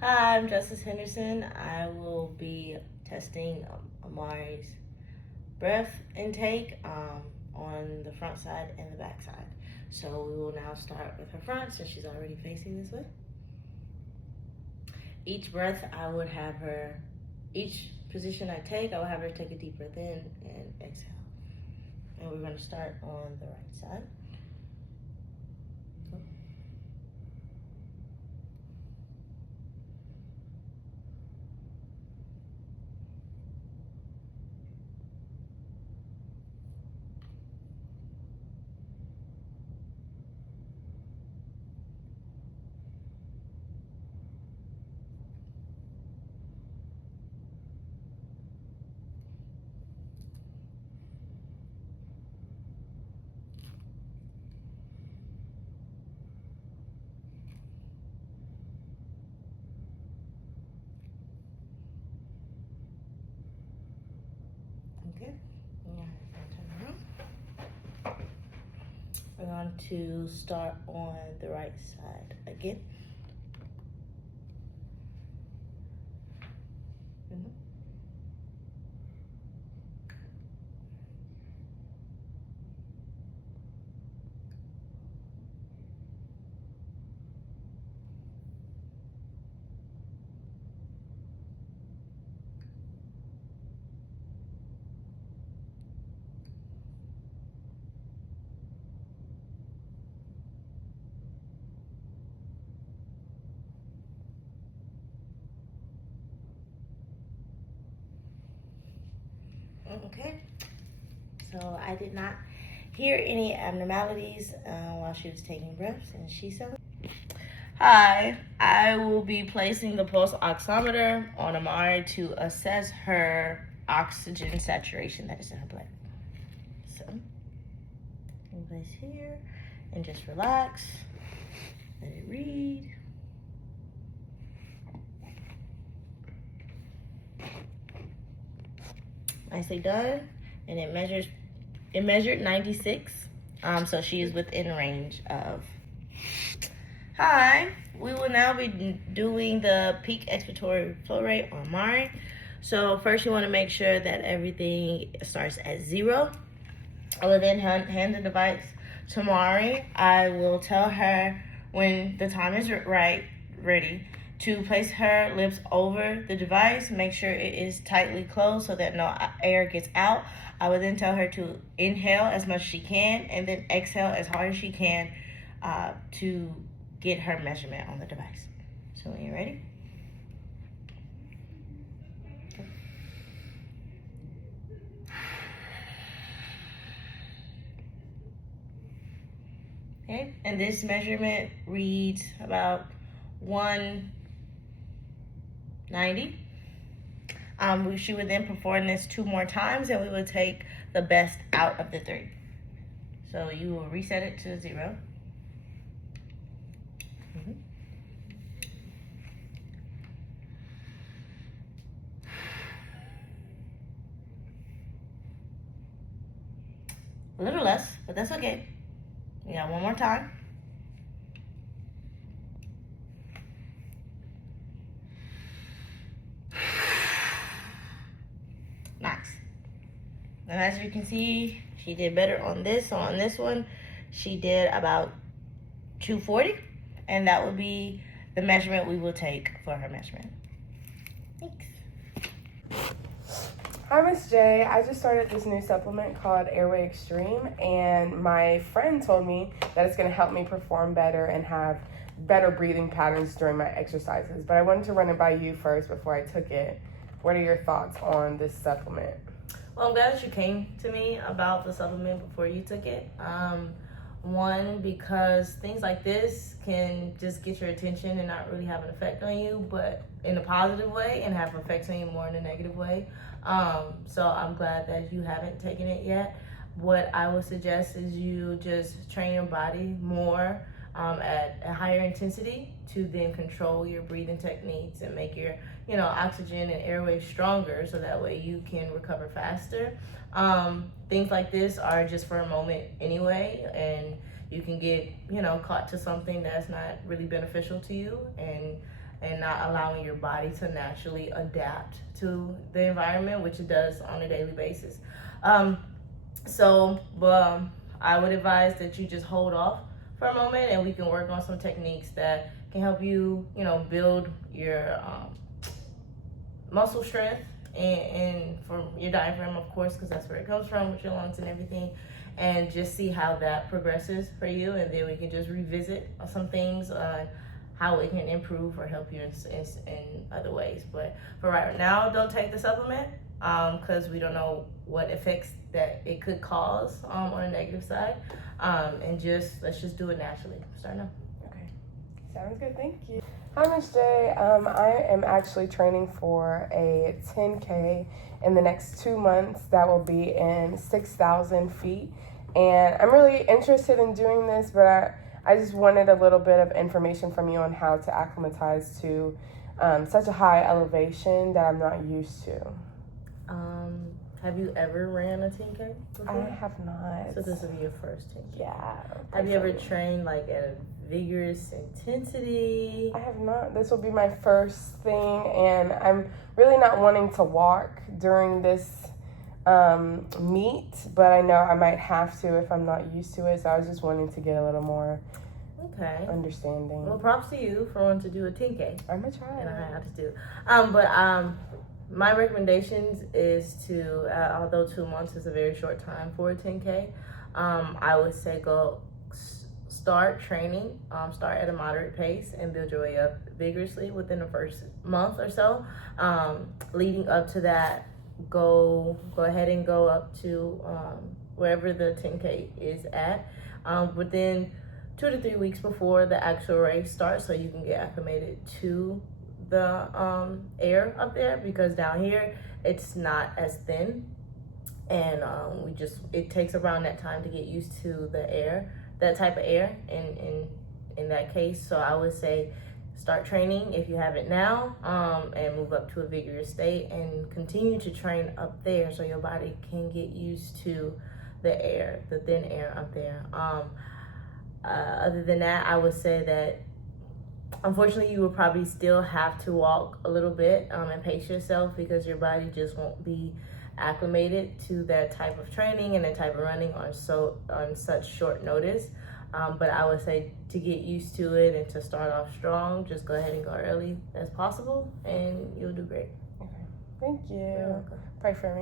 Hi, I'm Justice Henderson. I will be testing Amari's breath intake on the front side and the back side. So we will now start with her front since she's already facing this way. Each breath, each position I take, I will have her take a deep breath in and exhale. And we're going to start on the right side. Okay. We're going to start on the right side again. Okay, so I did not hear any abnormalities while she was taking breaths, and she said, "Hi, I will be placing the pulse oximeter on Amari to assess her oxygen saturation that is in her blood." So, we'll place here and just relax, let it read. Nicely done, and it measured 96, so she is within range of. Hi, we will now be doing the peak expiratory flow rate on Amari. So first you want to make sure that everything starts at 0. I will then hand the device to Amari. I will tell her when the time is ready to place her lips over the device. Make sure it is tightly closed so that no air gets out. I will then tell her to inhale as much as she can and then exhale as hard as she can to get her measurement on the device. So when you're ready. Okay, and this measurement reads about 190. She would then perform this 2 more times, and we would take the best out of the 3. So you will reset it to 0. A little less, but that's okay. We got one more time. Nice. And as you can see, she did better on this. So on this one, she did about 240, and that would be the measurement we will take for her measurement. Thanks. Hi, Miss J. I just started this new supplement called Airway Extreme, and my friend told me that it's going to help me perform better and have better breathing patterns during my exercises. But I wanted to run it by you first before I took it. What are your thoughts on this supplement? Well, I'm glad that you came to me about the supplement before you took it. One, because things like this can just get your attention and not really have an effect on you, but in a positive way, and have effects on you more in a negative way. So I'm glad that you haven't taken it yet. What I would suggest is you just train your body more at a higher intensity to then control your breathing techniques and make your oxygen and airways stronger, so that way you can recover faster. Things like this are just for a moment anyway, and you can get caught to something that's not really beneficial to you, and and not allowing your body to naturally adapt to the environment, which it does on a daily basis. So I would advise that you just hold off for a moment, and we can work on some techniques that can help you, build your muscle strength and from your diaphragm, of course, because that's where it comes from with your lungs and everything, and just see how that progresses for you, and then we can just revisit some things on how it can improve or help you in other ways. But for right now, don't take the supplement because we don't know what effects that it could cause on the negative side, and let's just do it naturally. Start now. Okay, sounds good. Thank you. Hi, Ms. J. I am actually training for a 10K in the next 2 months. That will be in 6,000 feet. And I'm really interested in doing this, but I just wanted a little bit of information from you on how to acclimatize to such a high elevation that I'm not used to. Have you ever ran a 10K before? I have not. So this will be your first 10K. Yeah. Have you ever trained like at a vigorous intensity? I have not. This will be my first thing, and I'm really not wanting to walk during this meet, but I know I might have to if I'm not used to it, so I was just wanting to get a little more understanding. Well, props to you for wanting to do a 10K. I'm gonna try. And I have to do. My recommendations is to, although 2 months is a very short time for a 10K, I would say start training, start at a moderate pace and build your way up vigorously within the first month or so. Leading up to that, go ahead and go up to wherever the 10K is at within 2 to 3 weeks before the actual race starts, so you can get acclimated to the air up there, because down here it's not as thin, and it takes around that time to get used to the air, that type of air in that case. So I would say start training if you haven't now, and move up to a vigorous state and continue to train up there so your body can get used to the thin air up there. Other than that, I would say that unfortunately you will probably still have to walk a little bit and pace yourself, because your body just won't be acclimated to that type of training and that type of running on such short notice. But I would say to get used to it and to start off strong, just go ahead and go early as possible, and you'll do great. Okay. Thank you. You're welcome. Pray for me.